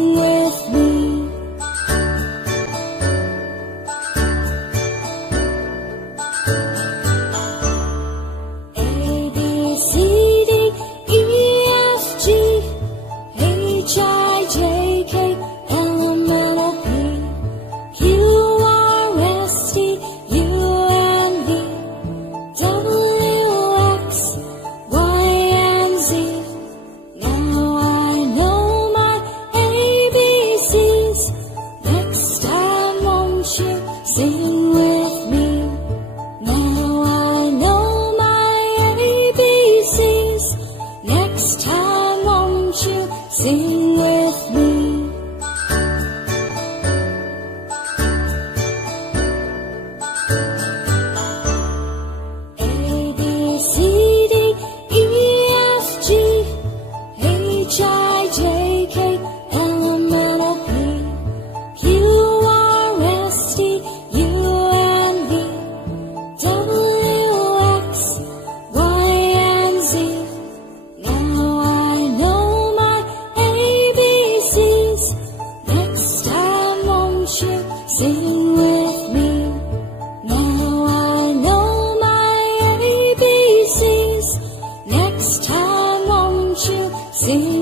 Sing with me. A, B, C, D, E, F, G, H, I, J, K, L, M, N, O, P, Q, R, S, T, U, and V, W, X, Y, and Z. Now I know my ABCs. Next time, won't you sing with me? Now I know my ABCs. Next time, won't you sing with me? A, B, C, D, E, F, G, H, I, J, K, L, M, N, O, P, Q, R, S, T, U, and V, W, X, Y, and Z. Now I know my ABCs. Next time, won't you sing with me? Now I know my ABCs. Next time, won't you sing